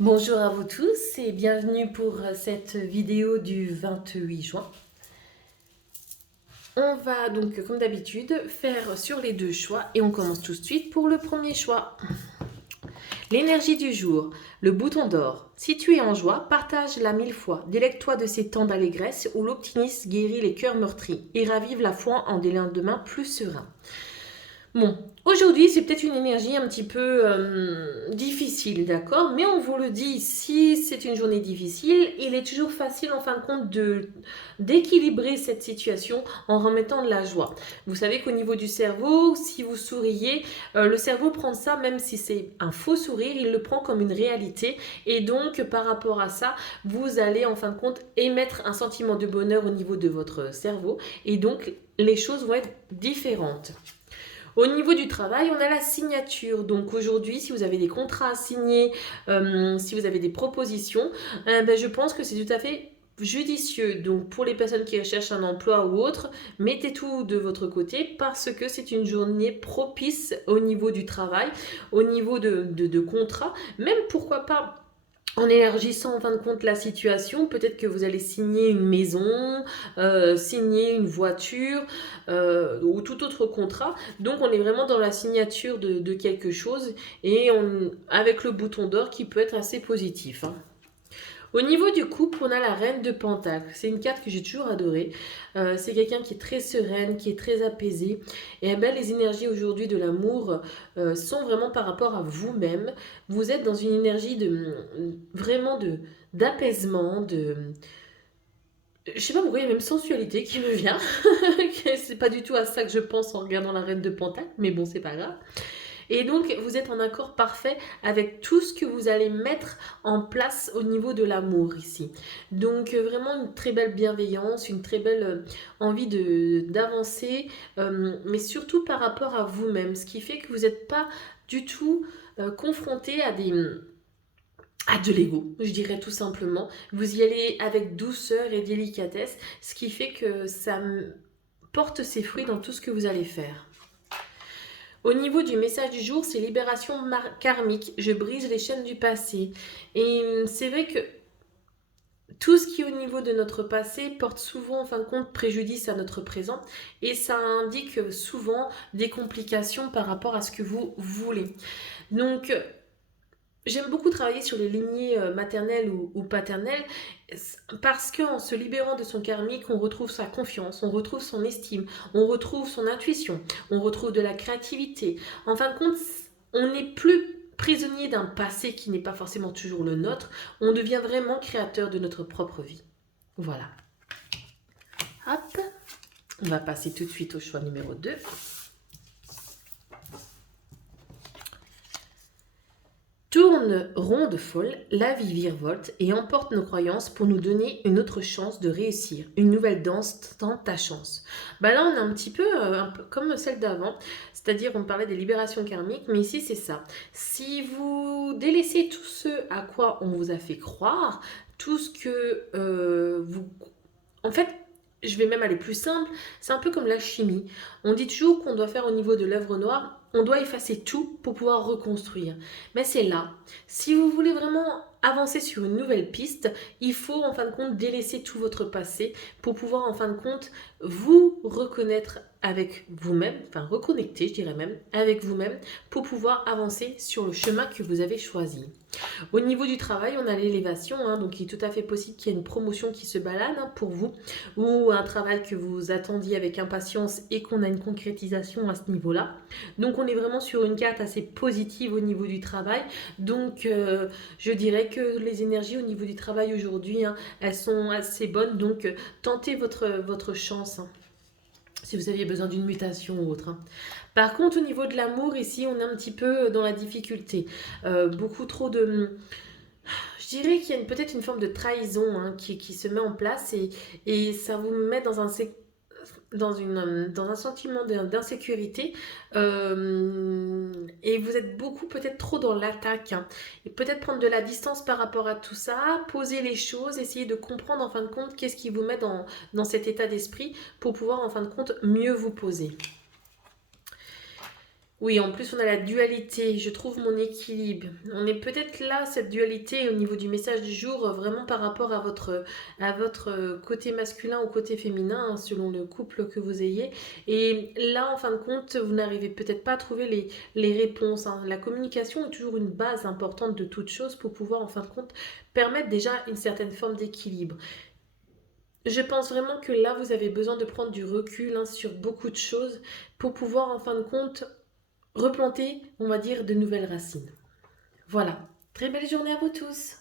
Bonjour à vous tous et bienvenue pour cette vidéo du 28 juin. On va donc comme d'habitude faire sur les deux choix et on commence tout de suite pour le premier choix. L'énergie du jour, le bouton d'or. Si tu es en joie, partage-la 1000 fois. Délecte-toi de ces temps d'allégresse où l'optimisme guérit les cœurs meurtris et ravive la foi en des lendemains plus sereins. Bon, aujourd'hui c'est peut-être une énergie un petit peu difficile, d'accord? Mais on vous le dit, si c'est une journée difficile, il est toujours facile en fin de compte d'équilibrer cette situation en remettant de la joie. Vous savez qu'au niveau du cerveau, si vous souriez, le cerveau prend ça, même si c'est un faux sourire, il le prend comme une réalité. Et donc par rapport à ça, vous allez en fin de compte émettre un sentiment de bonheur au niveau de votre cerveau. Et donc les choses vont être différentes. Au niveau du travail, on a la signature. Donc aujourd'hui, si vous avez des contrats à signer, si vous avez des propositions, je pense que c'est tout à fait judicieux. Donc pour les personnes qui recherchent un emploi ou autre, mettez tout de votre côté parce que c'est une journée propice au niveau du travail, au niveau de contrat. Même pourquoi pas en élargissant en fin de compte la situation, peut-être que vous allez signer une maison, signer une voiture ou tout autre contrat. Donc on est vraiment dans la signature de quelque chose et avec le bouton d'or qui peut être assez positif, hein. Au niveau du couple, on a la reine de Pentacle. C'est une carte que j'ai toujours adorée. C'est quelqu'un qui est très sereine, qui est très apaisé. Et bien, les énergies aujourd'hui de l'amour sont vraiment par rapport à vous-même. Vous êtes dans une énergie vraiment d'apaisement, je sais pas pourquoi il y a même sensualité qui me vient. C'est pas du tout à ça que je pense en regardant la reine de Pentacle, mais bon, c'est pas grave. Et donc, vous êtes en accord parfait avec tout ce que vous allez mettre en place au niveau de l'amour ici. Donc, vraiment une très belle bienveillance, une très belle envie d'avancer, mais surtout par rapport à vous-même, ce qui fait que vous n'êtes pas du tout confronté à de l'ego, je dirais tout simplement. Vous y allez avec douceur et délicatesse, ce qui fait que ça porte ses fruits dans tout ce que vous allez faire. Au niveau du message du jour, c'est libération karmique. Je brise les chaînes du passé. Et c'est vrai que tout ce qui est au niveau de notre passé porte souvent en fin de compte préjudice à notre présent et ça indique souvent des complications par rapport à ce que vous voulez. Donc j'aime beaucoup travailler sur les lignées maternelles ou paternelles parce qu'en se libérant de son karmique, on retrouve sa confiance, on retrouve son estime, on retrouve son intuition, on retrouve de la créativité. En fin de compte, on n'est plus prisonnier d'un passé qui n'est pas forcément toujours le nôtre, on devient vraiment créateur de notre propre vie. Voilà. Hop, on va passer tout de suite au choix numéro 2. Tourne ronde folle, la vie virevolte et emporte nos croyances pour nous donner une autre chance de réussir. Une nouvelle danse tente ta chance. Là, on est un peu comme celle d'avant, c'est-à-dire on parlait des libérations karmiques, mais ici c'est ça. Si vous délaissez tout ce à quoi on vous a fait croire, tout ce que vous... En fait, je vais même aller plus simple, c'est un peu comme la chimie. On dit toujours qu'on doit faire au niveau de l'œuvre noire, on doit effacer tout pour pouvoir reconstruire. Mais c'est là. Si vous voulez vraiment avancer sur une nouvelle piste, il faut en fin de compte délaisser tout votre passé pour pouvoir en fin de compte vous reconnaître avec vous-même, enfin reconnecter je dirais même, avec vous-même pour pouvoir avancer sur le chemin que vous avez choisi. Au niveau du travail, on a l'élévation, hein, donc il est tout à fait possible qu'il y ait une promotion qui se balade pour vous, ou un travail que vous attendiez avec impatience et qu'on a une concrétisation à ce niveau-là. Donc on est vraiment sur une carte assez positive au niveau du travail. Donc je dirais que les énergies au niveau du travail aujourd'hui, hein, elles sont assez bonnes. Donc tentez votre chance, hein, si vous aviez besoin d'une mutation ou autre, hein. Par contre, au niveau de l'amour, ici, on est un petit peu dans la difficulté. Beaucoup trop de... Je dirais qu'il y a peut-être une forme de trahison, hein, qui se met en place et ça vous met dans un sentiment d'insécurité et vous êtes beaucoup peut-être trop dans l'attaque, hein. Et peut-être prendre de la distance par rapport à tout ça, poser les choses, essayer de comprendre en fin de compte qu'est-ce qui vous met dans cet état d'esprit pour pouvoir en fin de compte mieux vous poser. Oui, en plus on a la dualité, je trouve mon équilibre. On est peut-être là, cette dualité au niveau du message du jour, vraiment par rapport à votre côté masculin ou côté féminin, hein, selon le couple que vous ayez. Et là, en fin de compte, vous n'arrivez peut-être pas à trouver les réponses, hein. La communication est toujours une base importante de toute chose pour pouvoir, en fin de compte, permettre déjà une certaine forme d'équilibre. Je pense vraiment que là, vous avez besoin de prendre du recul, hein, sur beaucoup de choses pour pouvoir, en fin de compte, replanter, on va dire, de nouvelles racines. Voilà. Très belle journée à vous tous.